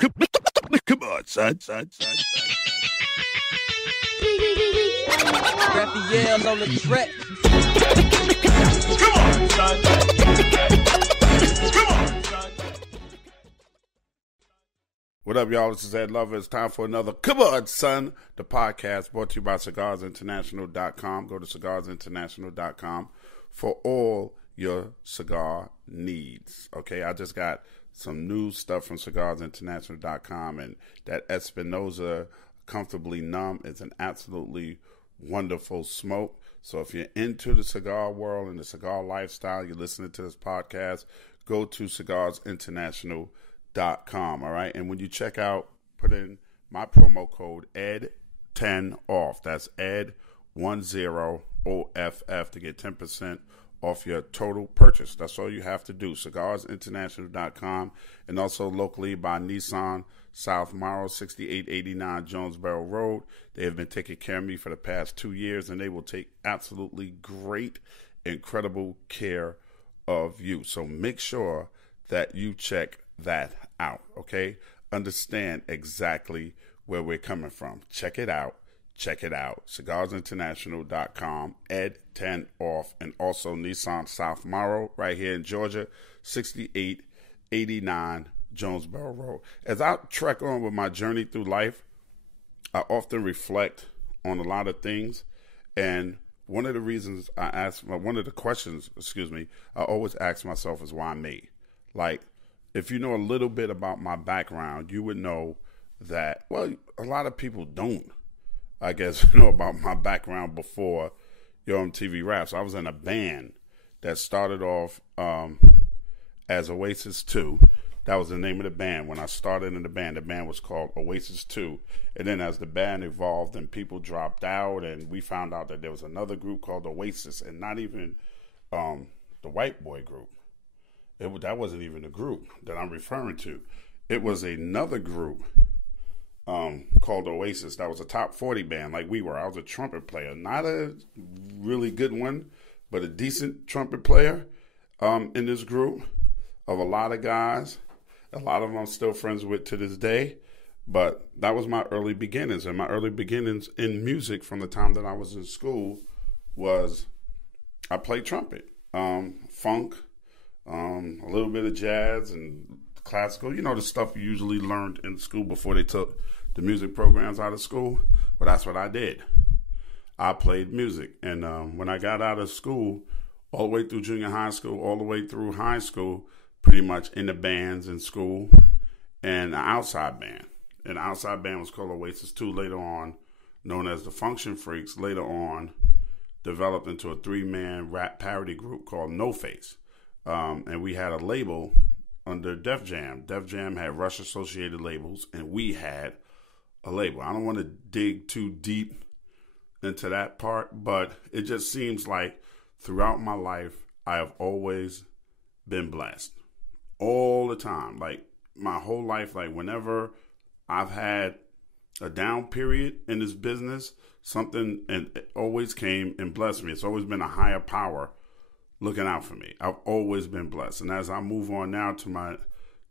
Come on, son. Raphael on the track. Come on, son. Come on, son. What up, y'all? This is Ed Lover. It's time for another Come On, Son, the podcast brought to you by CigarsInternational.com. Go to CigarsInternational.com for all your cigar needs. Okay, I just got some new stuff from CigarsInternational.com, and that Espinosa Comfortably Numb is an absolutely wonderful smoke. So if you're into the cigar world and the cigar lifestyle, you're listening to this podcast, go to CigarsInternational.com. All right, and when you check out, put in my promo code ED10OFF. That's ED10OFF to get 10% off your total purchase. That's all you have to do. CigarsInternational.com, and also locally by Nissan South Morrow, 6889 Jonesboro Road. They have been taking care of me for the past 2 years, and they will take absolutely great, incredible care of you. So make sure that you check that out, okay? Understand exactly where we're coming from. Check it out. Check it out. CigarsInternational.com, ED10OFF, and also Nissan South Morrow right here in Georgia, 6889 Jonesboro Road. As I trek on with my journey through life, I often reflect on a lot of things, and one of the questions I always ask myself is why me? Like, if you know a little bit about my background, you would know that, well, a lot of people don't, I guess, know about my background before Yo MTV Raps. I was in a band that started off as Oasis 2. That was the name of the band. When I started in the band was called Oasis 2. And then as the band evolved and people dropped out, and we found out that there was another group called Oasis, and not even the white boy group. That wasn't even the group that I'm referring to. It was another group called Oasis that was a top 40 band like we were. I was a trumpet player. Not a really good one, but a decent trumpet player in this group of a lot of guys. A lot of them I'm still friends with to this day. But that was my early beginnings. And my early beginnings in music from the time that I was in school was I played trumpet, funk, a little bit of jazz and classical. You know, the stuff you usually learned in school before they took the music programs out of school. Well, that's what I did. I played music. And when I got out of school, all the way through junior high school, all the way through high school, pretty much in the bands in school and an outside band. And the outside band was called Oasis 2, later on known as the Function Freaks, later on developed into a 3-man rap parody group called No Face. And we had a label under Def Jam. Def Jam had Rush Associated labels, and we had a label. I don't want to dig too deep into that part, but it just seems like throughout my life, I have always been blessed. All the time. Like, my whole life, like, whenever I've had a down period in this business, something and it always came and blessed me. It's always been a higher power looking out for me. I've always been blessed. And as I move on now to my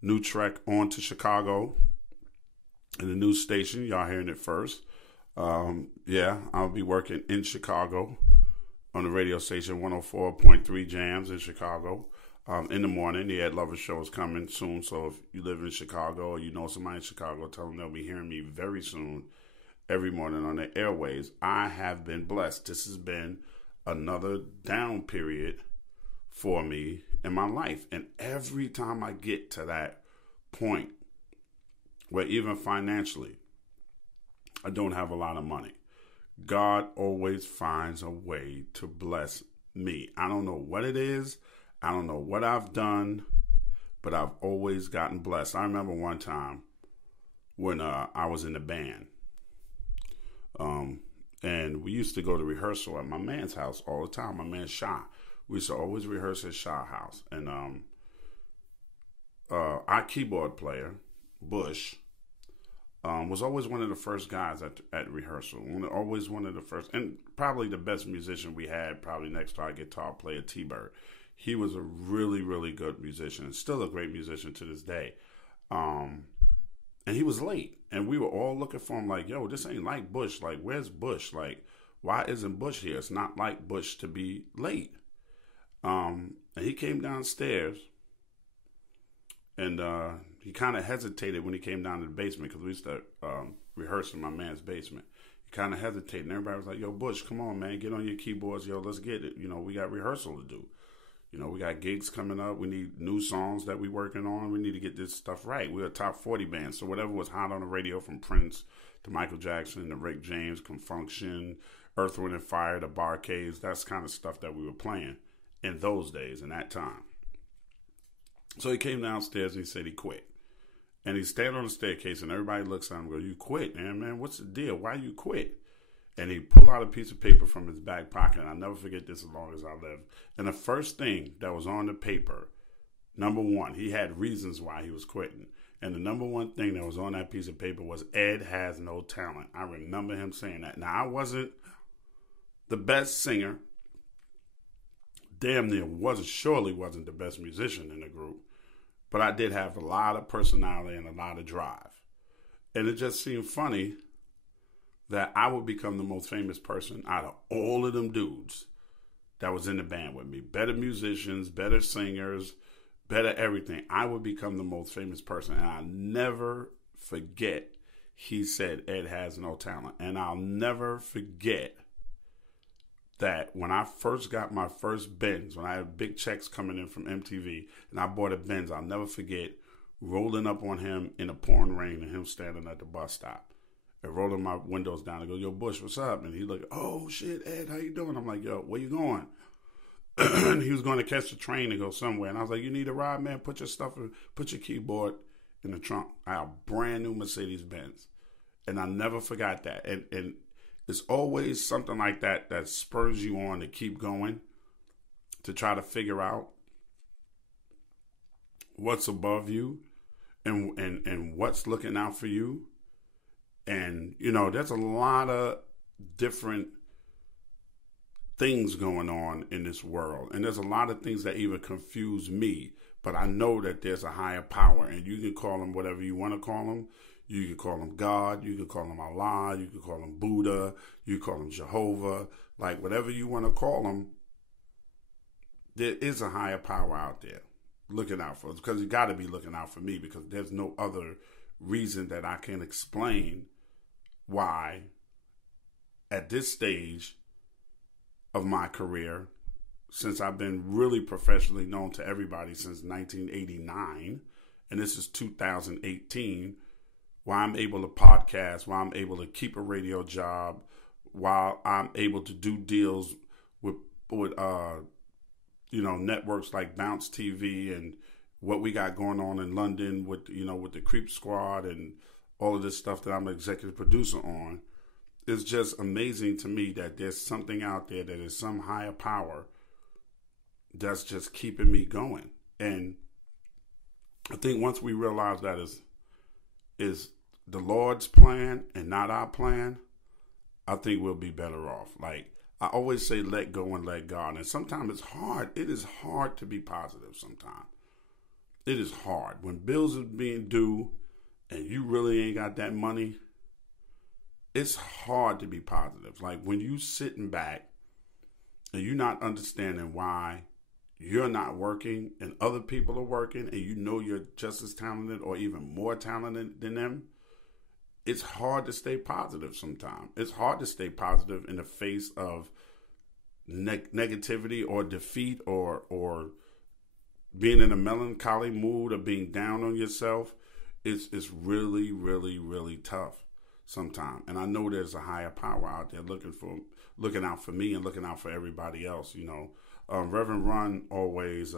new trek on to Chicago and the new station, y'all hearing it first. I'll be working in Chicago on the radio station 104.3 Jams in Chicago. In the morning, the Ed Lover Show is coming soon. So if you live in Chicago or you know somebody in Chicago, tell them they'll be hearing me very soon, every morning on the airways. I have been blessed. This has been another down period for me in my life. And every time I get to that point where even financially, I don't have a lot of money, God always finds a way to bless me. I don't know what it is. I don't know what I've done, but I've always gotten blessed. I remember one time when I was in the band, and we used to go to rehearsal at my man's house all the time, my man Shah. We used to always rehearse at Shah House. And our keyboard player, Bush, was always one of the first guys at rehearsal. Always one of the first, and probably the best musician we had, probably next to our guitar player, T-Bird. He was a really, really good musician, and still a great musician to this day. And and he was late. And we were all looking for him like, yo, this ain't like Bush. Like, where's Bush? Like, why isn't Bush here? It's not like Bush to be late. And he came downstairs, and he kind of hesitated when he came down to the basement, because we used to rehearse in my man's basement. He kind of hesitated, and everybody was like, yo, Bush, come on, man, get on your keyboards. Yo, let's get it. We got rehearsal to do. We got gigs coming up. We need new songs that we working on. We need to get this stuff right. We're a top 40 band. So whatever was hot on the radio, from Prince to Michael Jackson to Rick James, Confunction, Earth, Wind and Fire, the Barcades, that's kind of stuff that we were playing in those days, in that time. So he came downstairs and he said he quit. And he's standing on the staircase, and everybody looks at him and goes, you quit, man, what's the deal? Why you quit? And he pulled out a piece of paper from his back pocket, and I'll never forget this as long as I live. And the first thing that was on the paper, number one, he had reasons why he was quitting. And the number one thing that was on that piece of paper was, Ed has no talent. I remember him saying that. Now, I wasn't the best singer. Damn near surely wasn't the best musician in the group. But I did have a lot of personality and a lot of drive. And it just seemed funny that I would become the most famous person out of all of them dudes that was in the band with me. Better musicians, better singers, better everything. I would become the most famous person. And I'll never forget he said Ed has no talent. And I'll never forget that when I first got my first Benz, when I had big checks coming in from MTV, and I bought a Benz, I'll never forget rolling up on him in a pouring rain and him standing at the bus stop. And rolling my windows down and go, yo, Bush, what's up? And he looked, oh, shit, Ed, how you doing? I'm like, yo, where you going? And he was going to catch the train and go somewhere. And I was like, you need a ride, man? Put your keyboard in the trunk. I have a brand new Mercedes-Benz. And I never forgot that. And it's always something like that that spurs you on to keep going, to try to figure out what's above you and what's looking out for you. And, there's a lot of different things going on in this world. And there's a lot of things that even confuse me. But I know that there's a higher power. And you can call him whatever you want to call him. You can call him God. You can call him Allah. You can call him Buddha. You can call him Jehovah. Like, whatever you want to call him, there is a higher power out there looking out for us. Because you got to be looking out for me, because there's no other reason that I can explain why at this stage of my career, since I've been really professionally known to everybody since 1989, and this is 2018, why I'm able to podcast, why I'm able to keep a radio job, while I'm able to do deals with networks like Bounce TV and what we got going on in London with the Creep Squad and all of this stuff that I'm an executive producer on. It's just amazing to me that there's something out there, that is some higher power that's just keeping me going. And I think once we realize that is the Lord's plan and not our plan, I think we'll be better off. Like I always say, let go and let God. And sometimes it's hard. It is hard to be positive sometimes. It is hard. When bills are being due and you really ain't got that money, it's hard to be positive. Like when you sitting back and you're not understanding why you're not working and other people are working, and you're just as talented or even more talented than them, it's hard to stay positive sometimes. It's hard to stay positive in the face of negativity or defeat or being in a melancholy mood or being down on yourself. It's really, really, really tough sometimes. And I know there's a higher power out there looking out for me and looking out for everybody else, Reverend Run always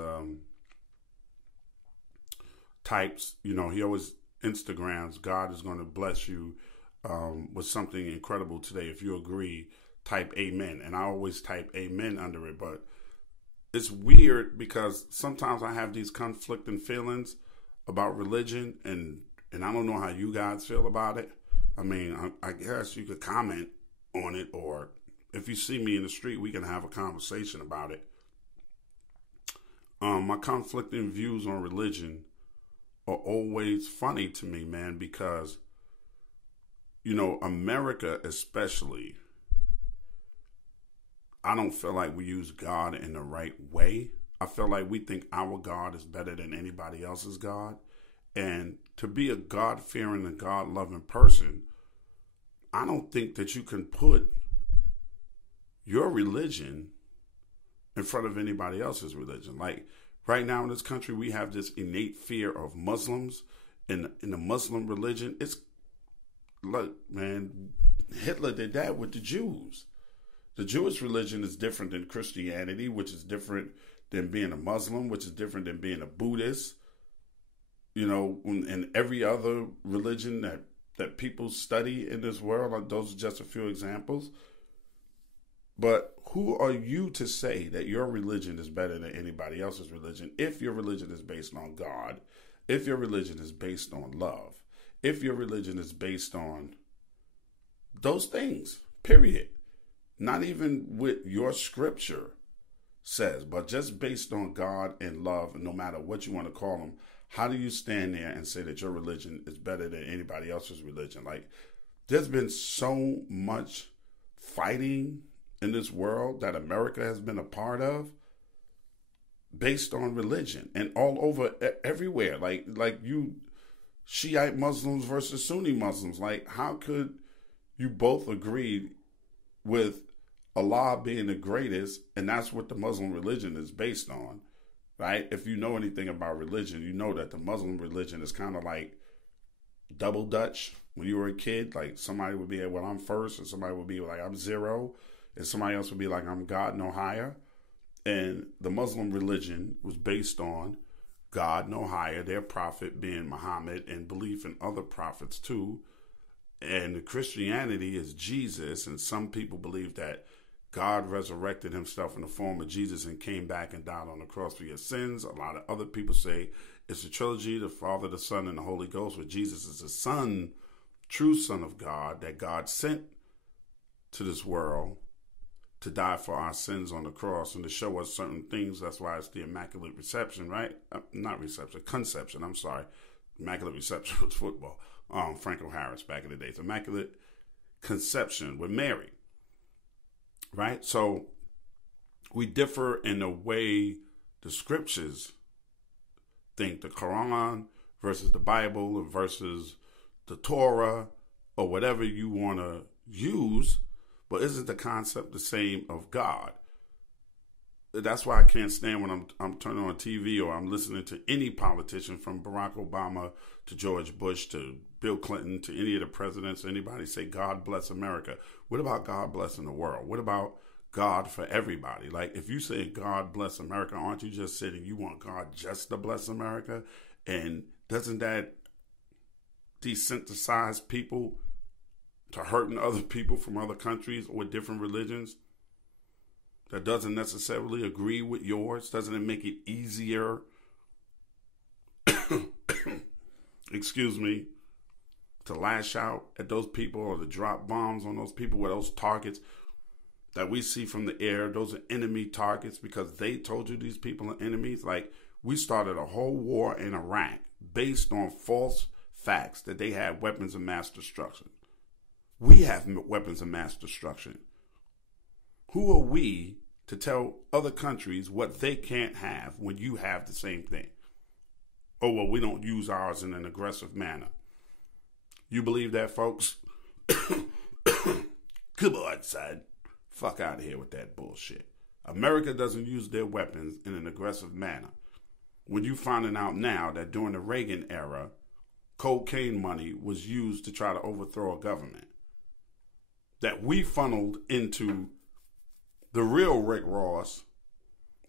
types, he always Instagrams, God is going to bless you with something incredible today. If you agree, type amen. And I always type amen under it. But it's weird because sometimes I have these conflicting feelings about religion, and I don't know how you guys feel about it. I mean, I guess you could comment on it, or if you see me in the street, we can have a conversation about it. My conflicting views on religion are always funny to me, man, because, America especially, I don't feel like we use God in the right way. I feel like we think our God is better than anybody else's God. And to be a God-fearing and God-loving person, I don't think that you can put your religion in front of anybody else's religion. Like right now in this country, we have this innate fear of Muslims in the Muslim religion. It's look, man, Hitler did that with the Jews. The Jewish religion is different than Christianity, which is different than being a Muslim, which is different than being a Buddhist. And every other religion that people study in this world, like those are just a few examples. But who are you to say that your religion is better than anybody else's religion if your religion is based on God, if your religion is based on love, if your religion is based on those things, period. Not even what your scripture says, but just based on God and love, and no matter what you want to call them, how do you stand there and say that your religion is better than anybody else's religion? Like, there's been so much fighting in this world that America has been a part of based on religion, and all over everywhere. Like you Shiite Muslims versus Sunni Muslims. Like, how could you both agree with Allah being the greatest, and that's what the Muslim religion is based on, right? If you know anything about religion, you know that the Muslim religion is kind of like double Dutch. When you were a kid, like somebody would be, well, I'm first, and somebody would be like, I'm zero, and somebody else would be like, I'm God, no higher. And the Muslim religion was based on God, no higher, their prophet being Muhammad, and belief in other prophets too. And Christianity is Jesus, and some people believe that God resurrected himself in the form of Jesus and came back and died on the cross for your sins. A lot of other people say it's a trilogy, the Father, the Son, and the Holy Ghost, where Jesus is the Son, true Son of God, that God sent to this world to die for our sins on the cross and to show us certain things. That's why it's the Immaculate Reception, right? Conception, I'm sorry. Immaculate Reception was football. Franco Harris back in the days. Immaculate Conception with Mary, right? So we differ in the way the scriptures think. The Quran versus the Bible versus the Torah or whatever you want to use, but isn't the concept the same of God? That's why I can't stand when I'm turning on TV or I'm listening to any politician, from Barack Obama to George Bush to Bill Clinton to any of the presidents, anybody say God bless America. What about God blessing the world? What about God for everybody? Like, if you say God bless America, aren't you just saying you want God just to bless America? And doesn't that desensitize people to hurting other people from other countries or with different religions that doesn't necessarily agree with yours? Doesn't it make it easier, excuse me, to lash out at those people or to drop bombs on those people with those targets that we see from the air? Those are enemy targets because they told you these people are enemies. Like, we started a whole war in Iraq based on false facts that they had weapons of mass destruction. We have weapons of mass destruction. Who are we to tell other countries what they can't have when you have the same thing? Oh, well, we don't use ours in an aggressive manner. You believe that, folks? Come on, son. Fuck out of here with that bullshit. America doesn't use their weapons in an aggressive manner. When you finding out now that during the Reagan era, cocaine money was used to try to overthrow a government that we funneled into the real Rick Ross,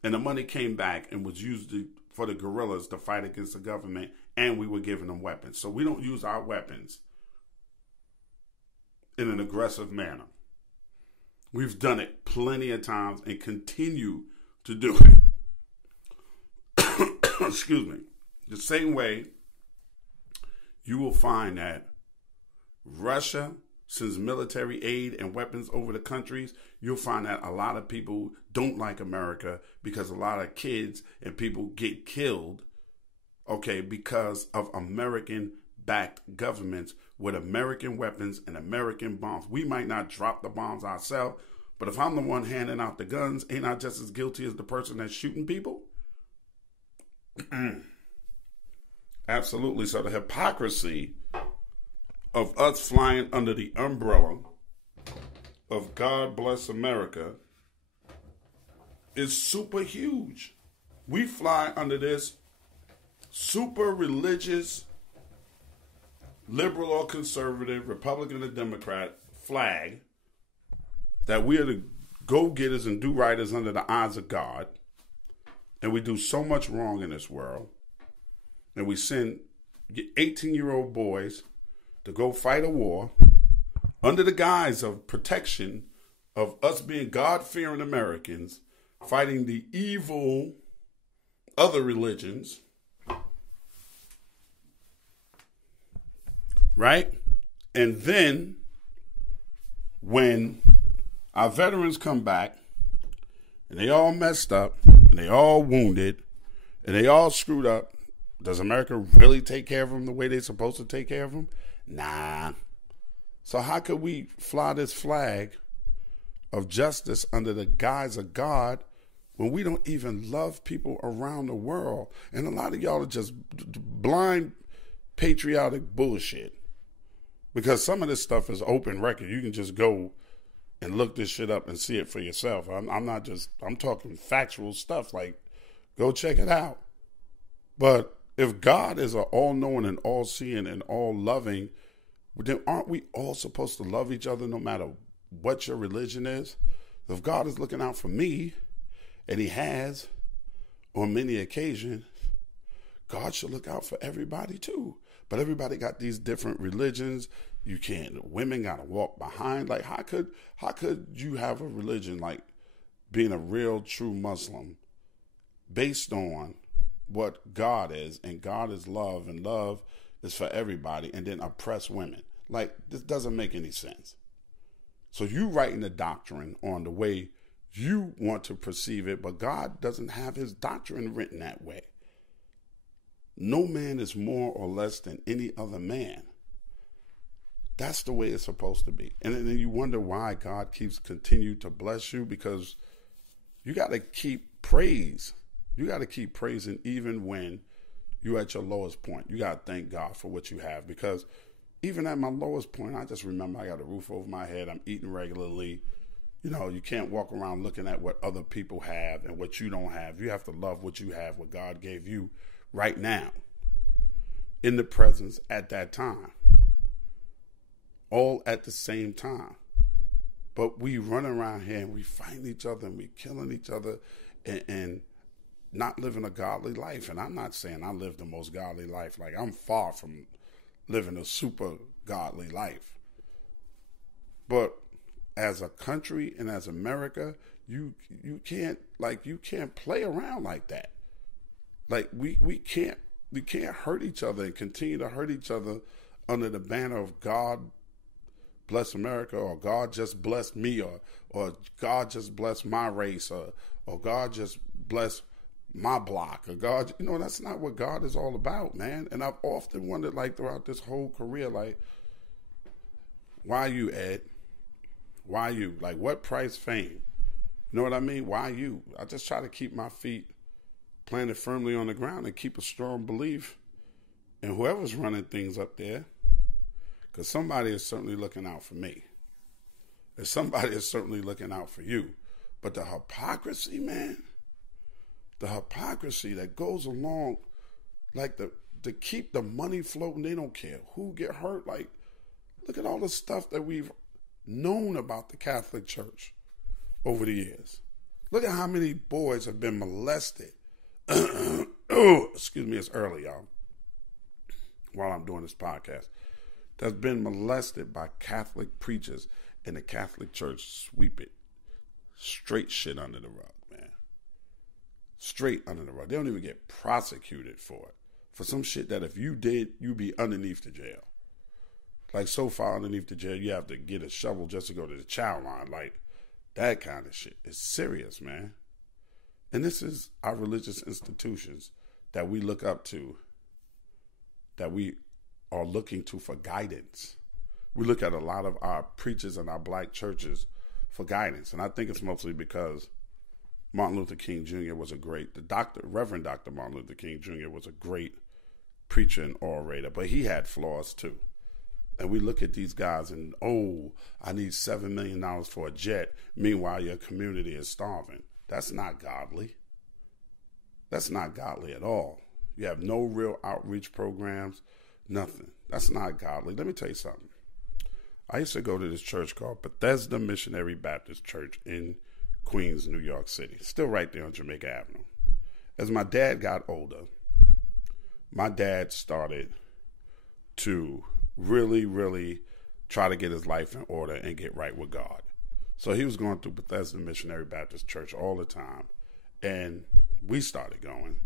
and the money came back and was used for the guerrillas to fight against the government, and we were giving them weapons. So we don't use our weapons in an aggressive manner. We've done it plenty of times and continue to do it. Excuse me. The same way you will find that Russia sends military aid and weapons over the countries, you'll find that a lot of people don't like America because a lot of kids and people get killed okay, because of American-backed governments with American weapons and American bombs. We might not drop the bombs ourselves, but if I'm the one handing out the guns, ain't I just as guilty as the person that's shooting people? Absolutely. So the hypocrisy of us flying under the umbrella of God Bless America is super huge. We fly under this super religious, liberal or conservative, Republican or Democrat flag that we are the go-getters and do-righters under the eyes of God. And we do so much wrong in this world. And we send 18-year-old boys to go fight a war under the guise of protection of us being God-fearing Americans fighting the evil other religions. Right? And then when our veterans come back and they all messed up and they all wounded and they all screwed up, does America really take care of them the way they're supposed to take care of them? Nah. So how could we fly this flag of justice under the guise of God when we don't even love people around the world? And a lot of y'all are just blind patriotic bullshit. Because some of this stuff is open record. You can just go and look this shit up and see it for yourself. I'm talking factual stuff. Like, go check it out. But if God is an all-knowing and all-seeing and all-loving, then aren't we all supposed to love each other no matter what your religion is? If God is looking out for me, and he has on many occasions, God should look out for everybody too. But everybody got these different religions. You can't, women got to walk behind. Like, how could you have a religion like being a real true Muslim based on what God is, and God is love, and love is for everybody, and then oppress women? Like, this doesn't make any sense. So you writing the doctrine on the way you want to perceive it, but God doesn't have his doctrine written that way. No man is more or less than any other man. That's the way it's supposed to be. And then you wonder why God keeps continue to bless you, because you got to keep praise. You got to keep praising even when you're at your lowest point. You got to thank God for what you have, because even at my lowest point, I just remember I got a roof over my head. I'm eating regularly. You know, you can't walk around looking at what other people have and what you don't have. You have to love what you have, what God gave you right now, in the presence at that time, all at the same time. But we run around here and we fighting each other and we killing each other and not living a godly life. And I'm not saying I live the most godly life. Like, I'm far from living a super godly life. But as a country and as America, you can't play around like that. Like, we can't hurt each other and continue to hurt each other under the banner of God bless America, or God just bless me, or God just bless my race, or God just bless my block, or God, that's not what God is all about, man. And I've often wondered, like, throughout this whole career, like, why you, Ed? Why you? Like, what price fame? You know what I mean? Why you? I just try to keep my feet planted firmly on the ground and keep a strong belief in whoever's running things up there, because somebody is certainly looking out for me. And somebody is certainly looking out for you. But the hypocrisy, man, the hypocrisy that goes along, like, to keep the money floating, they don't care who get hurt. Like, look at all the stuff that we've known about the Catholic Church over the years. Look at how many boys have been molested. Oh, excuse me, it's early, y'all, while I'm doing this podcast. That's been molested by Catholic preachers, and the Catholic Church sweep it straight shit under the rug, man. Straight under the rug. They don't even get prosecuted for it. For some shit that if you did, you'd be underneath the jail. Like, so far underneath the jail, you have to get a shovel just to go to the chow line. Like, that kind of shit. It's serious, man. And this is our religious institutions that we look up to that we are looking to for guidance. We look at a lot of our preachers and our black churches for guidance. And I think it's mostly because Martin Luther King Jr. was Reverend Dr. Martin Luther King Jr. was a great preacher and orator, but he had flaws too. And we look at these guys and, I need $7 million for a jet. Meanwhile, your community is starving. That's not godly. That's not godly at all. You have no real outreach programs, nothing. That's not godly. Let me tell you something. I used to go to this church called Bethesda Missionary Baptist Church in Queens, New York City. Still right there on Jamaica Avenue. As my dad got older, my dad started to really, really try to get his life in order and get right with God. So he was going through Bethesda Missionary Baptist Church all the time. And we started going,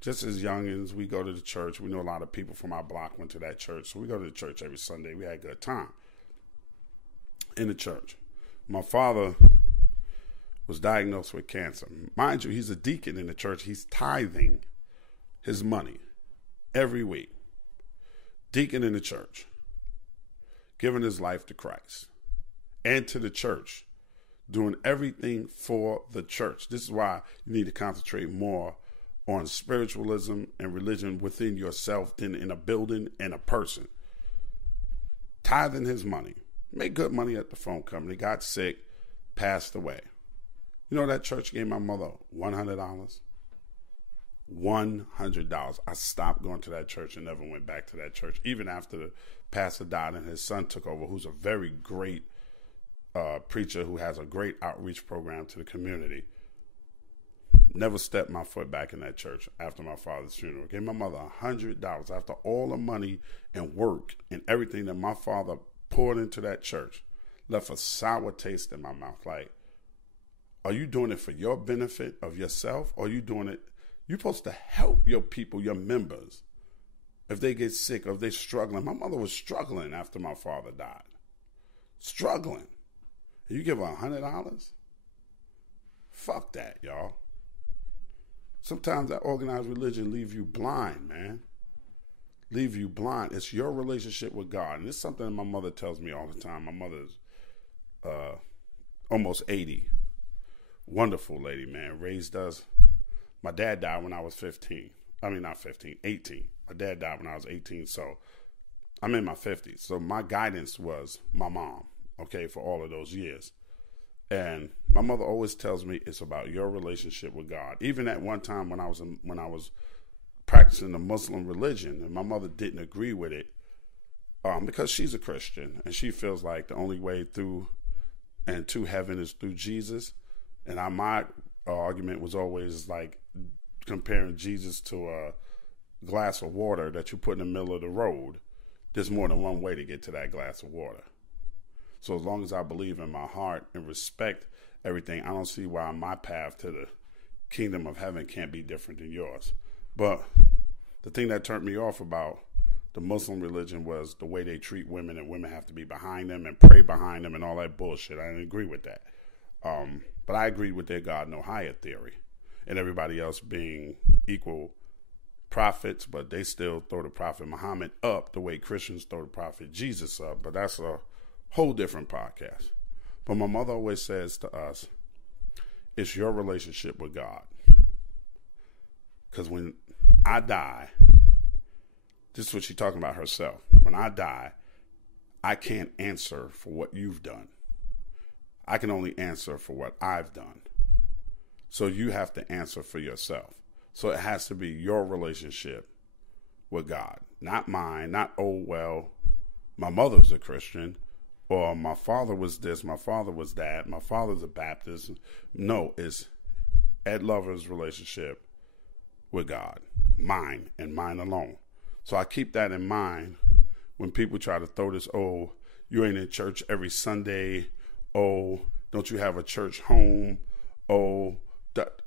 just as youngins, we go to the church. We know a lot of people from our block went to that church. So we go to the church every Sunday. We had a good time in the church. My father was diagnosed with cancer. Mind you, he's a deacon in the church. He's tithing his money every week. Deacon in the church, giving his life to Christ and to the church, doing everything for the church. This is why you need to concentrate more on spiritualism and religion within yourself than in a building and a person. Tithing his money. Made good money at the phone company. Got sick. Passed away. That church gave my mother $100. $100. I stopped going to that church and never went back to that church. Even after the pastor died and his son took over, who's a very great preacher who has a great outreach program to the community. Never stepped my foot back in that church after my father's funeral. Gave my mother $100 after all the money and work and everything that my father poured into that church. Left a sour taste in my mouth. Like, are you doing it for your benefit of yourself? Or are you doing it? You're supposed to help your people, your members, if they get sick or if they're struggling. My mother was struggling after my father died. Struggling. You give her $100? Fuck that, y'all. Sometimes that organized religion leave you blind, man. Leave you blind. It's your relationship with God. And it's something that my mother tells me all the time. My mother's almost 80. Wonderful lady, man. Raised us. My dad died when I was 15. I mean, not 15, 18. My dad died when I was 18, so I'm in my 50s. So my guidance was my mom, okay, for all of those years. And my mother always tells me it's about your relationship with God. Even at one time when I was practicing the Muslim religion, and my mother didn't agree with it because she's a Christian, and she feels like the only way through and to heaven is through Jesus. And my argument was always like comparing Jesus to a glass of water that you put in the middle of the road. There's more than one way to get to that glass of water. So as long as I believe in my heart and respect everything, I don't see why my path to the kingdom of heaven can't be different than yours. But the thing that turned me off about the Muslim religion was the way they treat women, and women have to be behind them and pray behind them and all that bullshit. I didn't agree with that. But I agreed with their God no higher theory and everybody else being equal prophets, but they still throw the prophet Muhammad up the way Christians throw the prophet Jesus up. But that's a whole different podcast. But my mother always says to us, it's your relationship with God. Because when I die, this is what she's talking about herself. When I die, I can't answer for what you've done. I can only answer for what I've done. So you have to answer for yourself. So it has to be your relationship with God, not mine, not, my mother's a Christian, or my father was this, my father was that, my father's a Baptist. No, it's Ed Lover's relationship with God, mine and mine alone. So I keep that in mind when people try to throw this, you ain't in church every Sunday, don't you have a church home?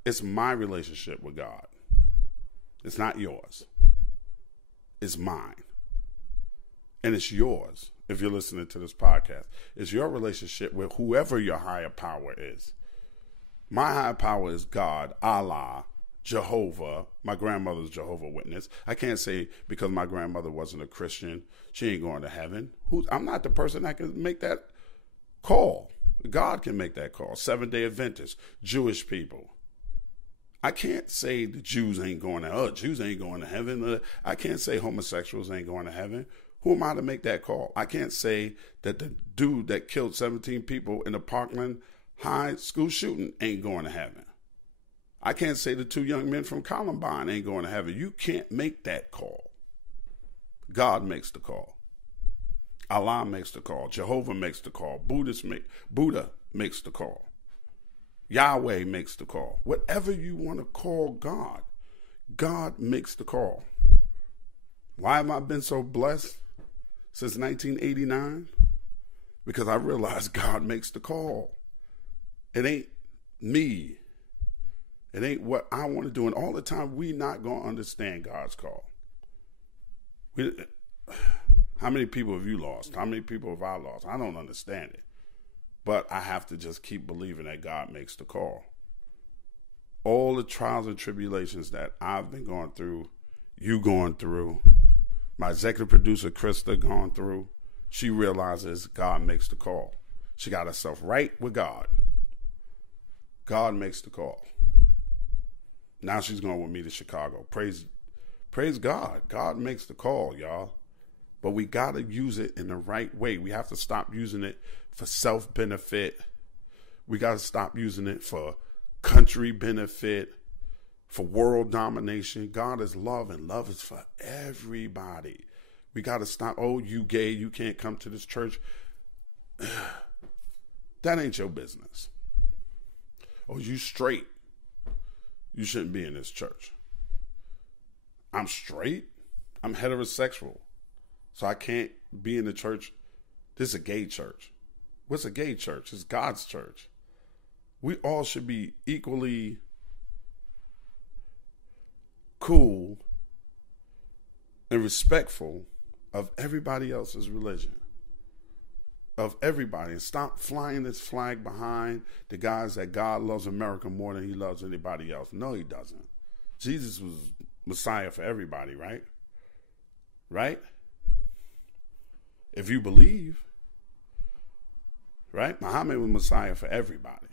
It's my relationship with God. It's not yours. It's mine. And it's yours if you're listening to this podcast. It's your relationship with whoever your higher power is. My higher power is God, Allah, Jehovah. My grandmother's Jehovah Witness. I can't say because my grandmother wasn't a Christian, she ain't going to heaven. I'm not the person that can make that call. God can make that call. Seventh-day Adventists, Jewish people. I can't say the Jews ain't going to heaven. I can't say homosexuals ain't going to heaven. Who am I to make that call? I can't say that the dude that killed 17 people in the Parkland High School shooting ain't going to heaven. I can't say the 2 young men from Columbine ain't going to heaven. You can't make that call. God makes the call. Allah makes the call. Jehovah makes the call. Buddha makes the call. Yahweh makes the call. Whatever you want to call God, God makes the call. Why have I been so blessed since 1989? Because I realized God makes the call. It ain't me. It ain't what I want to do. And all the time, we not going to understand God's call. How many people have you lost? How many people have I lost? I don't understand it. But I have to just keep believing that God makes the call. All the trials and tribulations that I've been going through, you going through, my executive producer, Krista, going through, she realizes God makes the call. She got herself right with God. God makes the call. Now she's going with me to Chicago. Praise God. God makes the call, y'all. But we got to use it in the right way. We have to stop using it for self-benefit. We got to stop using it for country benefit, for world domination. God is love, and love is for everybody. We got to stop, oh, you gay, you can't come to this church. That ain't your business. Oh, you straight, you shouldn't be in this church. I'm straight? I'm heterosexual. So I can't be in the church. This is a gay church. What's a gay church? It's God's church. We all should be equally cool and respectful of everybody else's religion. Of everybody. And stop flying this flag behind the guys that God loves America more than he loves anybody else. No, he doesn't. Jesus was Messiah for everybody, right? Right? If you believe, right? Muhammad was Messiah for everybody.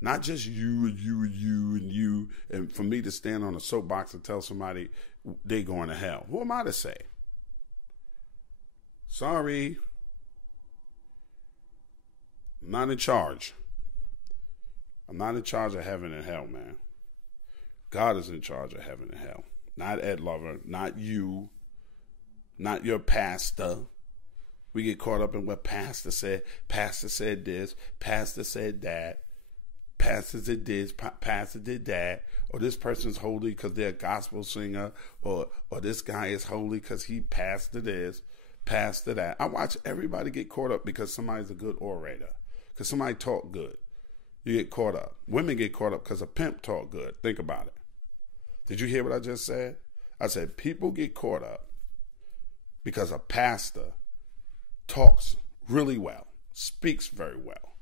Not just you and you and you and you. And for me to stand on a soapbox and tell somebody they going to hell. Who am I to say? Sorry. I'm not in charge. I'm not in charge of heaven and hell, man. God is in charge of heaven and hell. Not Ed Lover, not you, not your pastor. We get caught up in what pastor said. Pastor said this, pastor said that. Pastor did this, pastor did that. Or this person's holy because they're a gospel singer. Or this guy is holy because he pastor this, pastor that. I watch everybody get caught up because somebody's a good orator. Because somebody talk good. You get caught up. Women get caught up because a pimp talk good. Think about it. Did you hear what I just said? I said people get caught up because a pastor talks really well, speaks very well,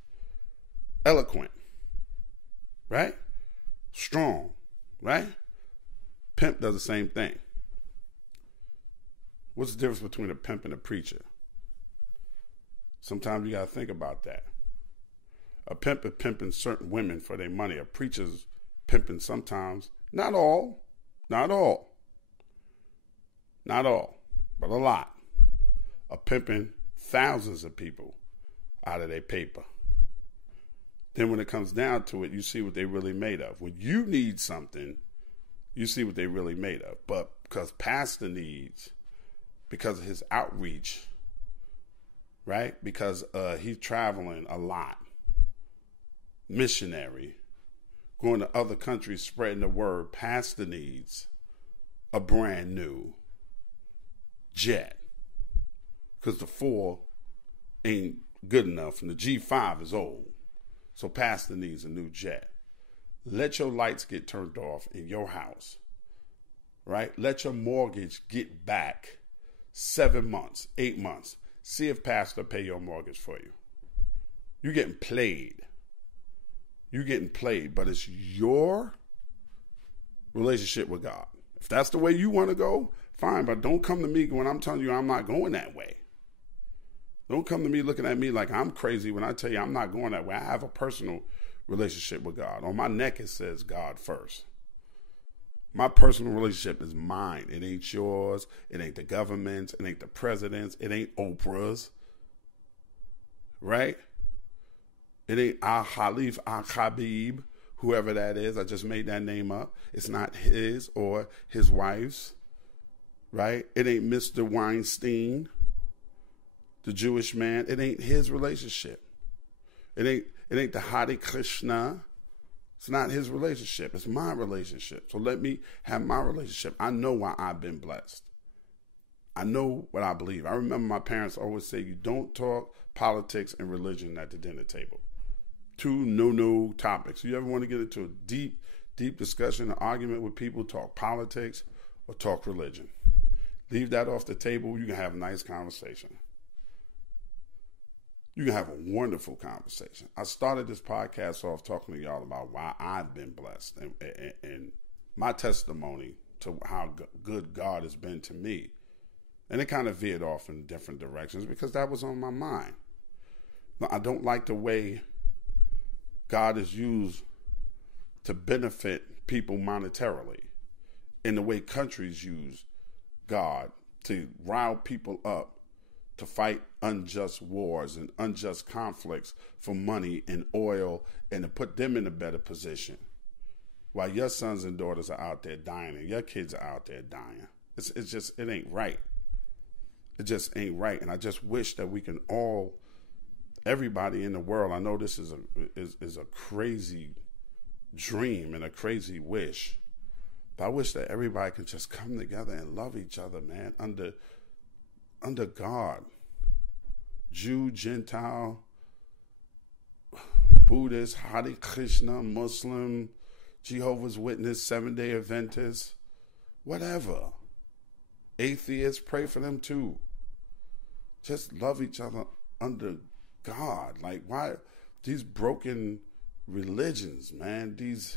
eloquent, right? Strong, right? Pimp does the same thing. What's the difference between a pimp and a preacher? Sometimes you got to think about that. A pimp is pimping certain women for their money. A preacher's pimping sometimes. Not all. Not all. Not all. But a lot. A pimping thousands of people out of their paper. Then when it comes down to it, you see what they really made of. When you need something, you see what they really made of. But because pastor needs, because of his outreach, right? Because he's traveling a lot. Missionary, going to other countries, spreading the word. Pastor needs a brand new jet because the 4 ain't good enough and the G5 is old. So pastor needs a new jet. Let your lights get turned off in your house, right? Let your mortgage get back 7 months, 8 months. See if pastor pay your mortgage for you. You're getting played. You're getting played, but it's your relationship with God. If that's the way you want to go, fine, but don't come to me when I'm telling you I'm not going that way. Don't come to me looking at me like I'm crazy when I tell you I'm not going that way. I have a personal relationship with God. On my neck it says God first. My personal relationship is mine. It ain't yours. It ain't the government's. It ain't the president's. It ain't Oprah's. Right? It ain't Al-Khalif, Al-Khabib, whoever that is. I just made that name up. It's not his or his wife's. Right? It ain't Mr. Weinstein, the Jewish man. It ain't his relationship. It ain't the Hare Krishna. It's not his relationship. It's my relationship. So let me have my relationship. I know why I've been blessed. I know what I believe. I remember my parents always say, you don't talk politics and religion at the dinner table. Two no topics. You ever want to get into a deep discussion, an argument with people, talk politics or talk religion. Leave that off the table. You can have a nice conversation. You can have a wonderful conversation. I started this podcast off talking to y'all about why I've been blessed and my testimony to how good God has been to me. And it kind of veered off in different directions because that was on my mind. Now, I don't like the way God is used to benefit people monetarily and the way countries use God to rile people up to fight unjust wars and unjust conflicts for money and oil and to put them in a better position while your sons and daughters are out there dying and your kids are out there dying. It ain't right. It just ain't right. And I just wish that we can all, everybody in the world, I know this is a crazy dream and a crazy wish, but I wish that everybody could just come together and love each other, man, under God. Jew, Gentile, Buddhist, Hare Krishna, Muslim, Jehovah's Witness, Seventh-day Adventist, whatever. Atheists, pray for them too. Just love each other under God. Like, why these broken religions, man? These,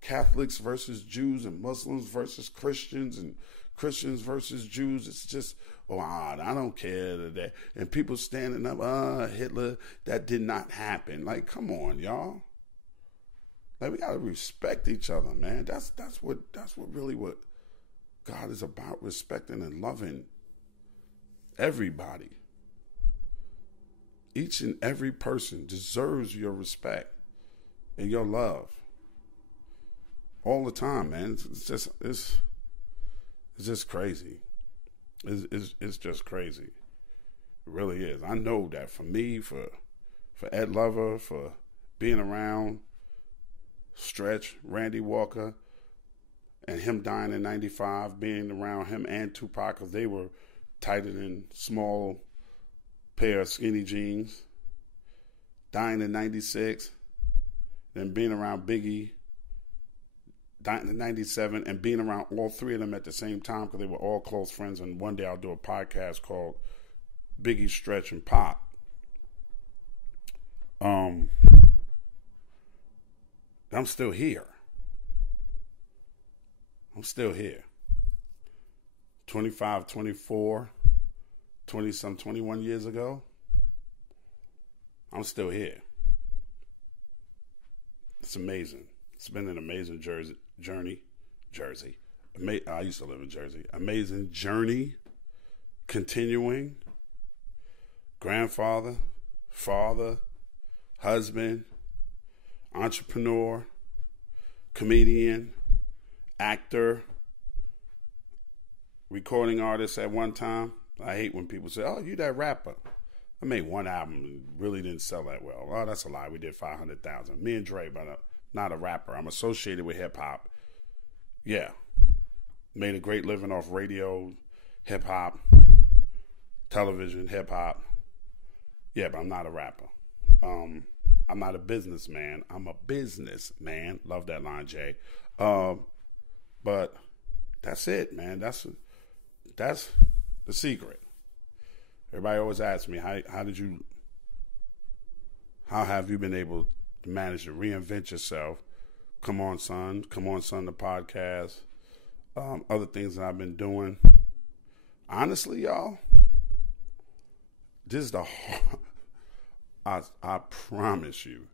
Catholics versus Jews and Muslims versus Christians and Christians versus Jews. It's just, I don't care that. And people standing up, Hitler, that did not happen. Like, come on, y'all. Like, we gotta respect each other, man. That's what God is about, respecting and loving everybody. Each and every person deserves your respect and your love. All the time, man. It's just crazy. It's just crazy. It really is. I know that for me, for Ed Lover, for being around Stretch, Randy Walker, and him dying in 95, being around him and Tupac, because they were tighter than small pair of skinny jeans. Dying in 96, then being around Biggie, dying in 97, and being around all three of them at the same time because they were all close friends. And one day I'll do a podcast called Biggie, Stretch, and Pop. I'm still here. 25, 24, 20-some, 21 years ago. I'm still here. It's amazing. It's been an amazing journey. I used to live in Jersey. Amazing journey. Continuing. Grandfather, father, husband, entrepreneur, comedian, actor, recording artist at one time. I hate when people say, "Oh, you that rapper." I made one album and really didn't sell that well. Oh, that's a lie. We did 500,000. Me and Dre, but not a rapper. I'm associated with hip hop. Yeah. Made a great living off radio, hip hop, television, hip hop. Yeah, but I'm not a rapper. I'm not a businessman. I'm a businessman. Love that line, Jay. But that's it, man. That's the secret. Everybody always asks me, how have you been able to manage to reinvent yourself, Come On Son, the podcast, other things that I've been doing. Honestly, y'all, this is the I promise you,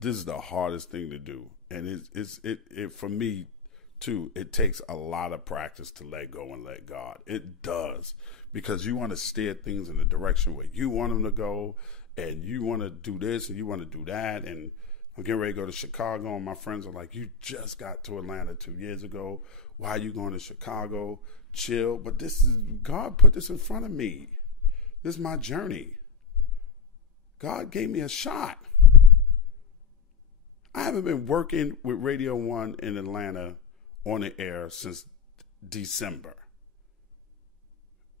this is the hardest thing to do, and it for me too. It takes a lot of practice to let go and let God. It does, because you want to steer things in the direction where you want them to go, and you want to do this and you want to do that. And I'm getting ready to go to Chicago, and my friends are like, "You just got to Atlanta 2 years ago. Why are you going to Chicago? Chill." But this is God put this in front of me. This is my journey. God gave me a shot. I haven't been working with Radio 1 in Atlanta on the air since December.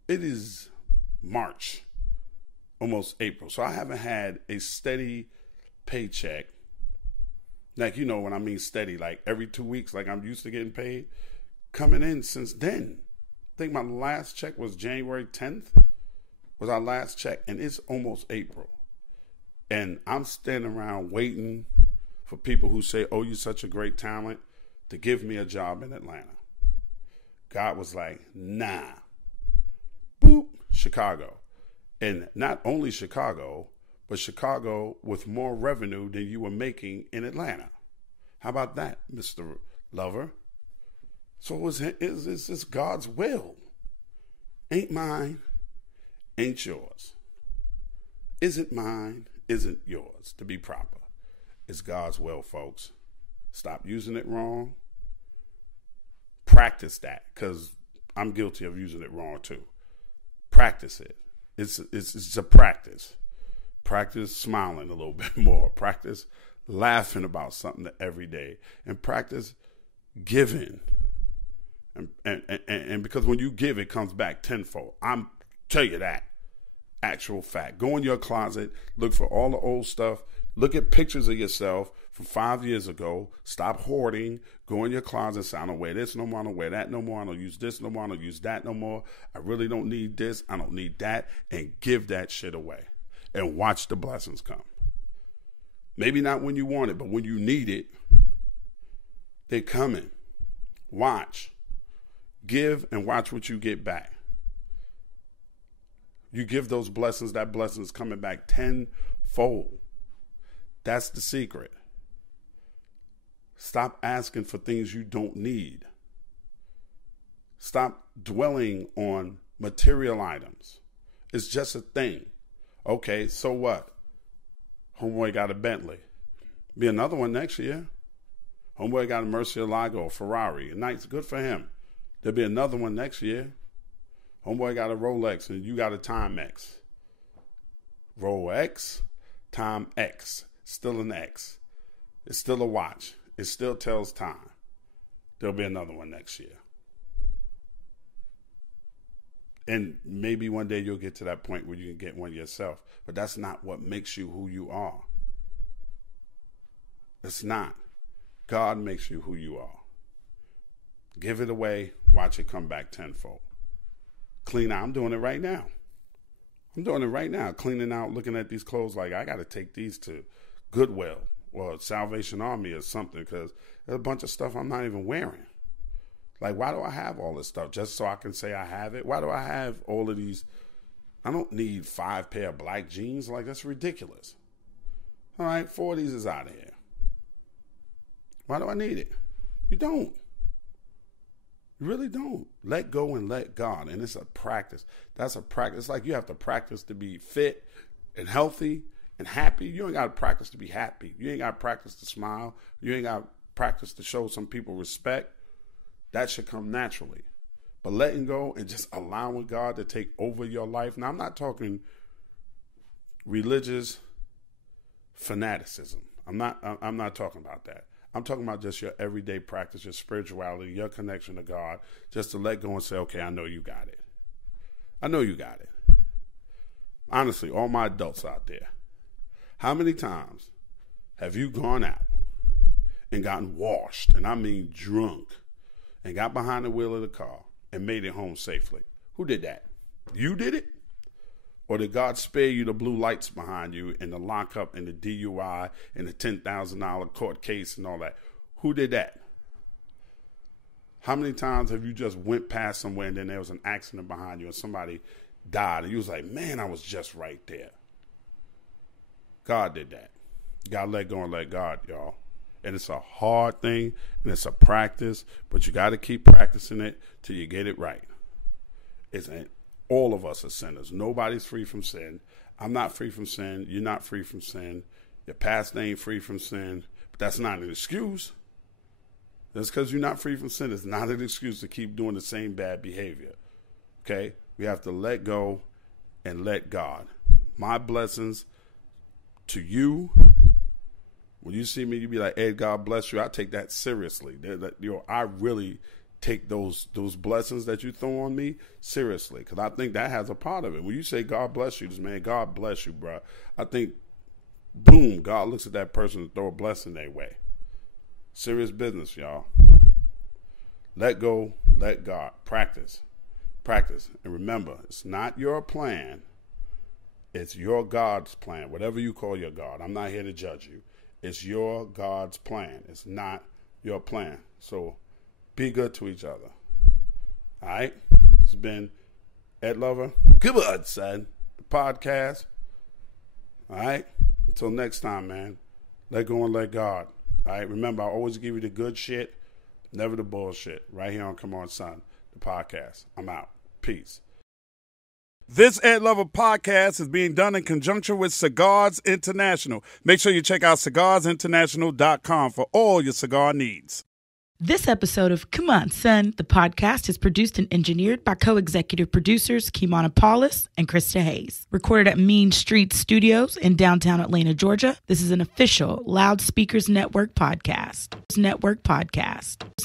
It is March, almost April. So I haven't had a steady paycheck. Like, you know, when I mean steady, like every 2 weeks, like I'm used to getting paid, coming in since then. I think my last check was January 10th was our last check, and it's almost April. And I'm standing around waiting for people who say, "Oh, you're such a great talent," to give me a job in Atlanta. God was like, "Nah." Boop, Chicago. And not only Chicago, but Chicago with more revenue than you were making in Atlanta. How about that, Mr. Lover? So it's God's will. Ain't mine, ain't yours. Isn't mine, isn't yours, to be proper. It's God's will, folks. Stop using it wrong. Practice that, because I'm guilty of using it wrong too. Practice it. It's a practice. Practice smiling a little bit more. Practice laughing about something every day. And practice giving. And because when you give, it comes back tenfold. I'm tell you that. Actual fact. Go in your closet, look for all the old stuff, look at pictures of yourself from 5 years ago. Stop hoarding. Go in your closet, say, "I don't wear this no more, I don't wear that no more, I don't use this no more, I don't use that no more. I really don't need this, I don't need that," and give that shit away. And watch the blessings come. Maybe not when you want it, but when you need it, they're coming. Watch. Give and watch what you get back. You give those blessings, that blessing is coming back tenfold. That's the secret. Stop asking for things you don't need. Stop dwelling on material items. It's just a thing. Okay, so what? Homeboy got a Bentley. Be another one next year. Homeboy got a Murcielago, a Ferrari. A nice, good for him. There'll be another one next year. Homeboy got a Rolex and you got a Timex. Rolex, Timex. Still an X. It's still a watch. It still tells time. There'll be another one next year. And maybe one day you'll get to that point where you can get one yourself. But that's not what makes you who you are. It's not. God makes you who you are. Give it away. Watch it come back tenfold. Clean out. I'm doing it right now. Cleaning out, looking at these clothes like I got to take these to Goodwill or Salvation Army or something, because there's a bunch of stuff I'm not even wearing. Like, why do I have all this stuff? Just so I can say I have it? Why do I have all of these? I don't need 5 pair of black jeans. Like, that's ridiculous. All right, 4 of these is out of here. Why do I need it? You don't. You really don't. Let go and let God. And it's a practice. That's a practice. It's like you have to practice to be fit and healthy and happy. You ain't got to practice to be happy. You ain't got to practice to smile. You ain't got to practice to show some people respect. That should come naturally. But letting go and just allowing God to take over your life. Now, I'm not talking religious fanaticism. I'm not talking about that. I'm talking about just your everyday practice, your spirituality, your connection to God, just to let go and say, okay, I know you got it. I know you got it. Honestly, all my adults out there, how many times have you gone out and gotten washed, and I mean drunk, and got behind the wheel of the car and made it home safely? Who did that? You did it? Or did God spare you the blue lights behind you and the lockup and the DUI and the $10,000 court case and all that? Who did that? How many times have you just went past somewhere and then there was an accident behind you and somebody died and you was like, man, I was just right there. God did that. You got to let go and let God, y'all. And it's a hard thing and it's a practice, but you got to keep practicing it till you get it right. All of us are sinners. Nobody's free from sin. I'm not free from sin. You're not free from sin. Your pastor ain't free from sin. But that's not an excuse. Just because you're not free from sin is not an excuse to keep doing the same bad behavior. Okay? We have to let go and let God. My blessings to you. When you see me, you be like, hey, God bless you. I take that seriously. I really take those blessings that you throw on me seriously, because I think that has a part of it. When you say God bless you, just man, God bless you, bro. I think, boom, God looks at that person and throw a blessing their way. Serious business, y'all. Let go, let God. Practice. And remember, it's not your plan. It's your God's plan, whatever you call your God. I'm not here to judge you. It's your God's plan. It's not your plan. So be good to each other. All right? It's been Ed Lover. Good, son. The podcast. All right? Until next time, man. Let go and let God. All right? Remember, I always give you the good shit, never the bullshit. Right here on Come On, Son, the podcast. I'm out. Peace. This Ed Lover podcast is being done in conjunction with Cigars International. Make sure you check out cigarsinternational.com for all your cigar needs. This episode of Come On, Son, the podcast is produced and engineered by co-executive producers Kimana Paulus and Krista Hayes. Recorded at Mean Street Studios in downtown Atlanta, Georgia. This is an official Loudspeakers Network podcast. Network podcast.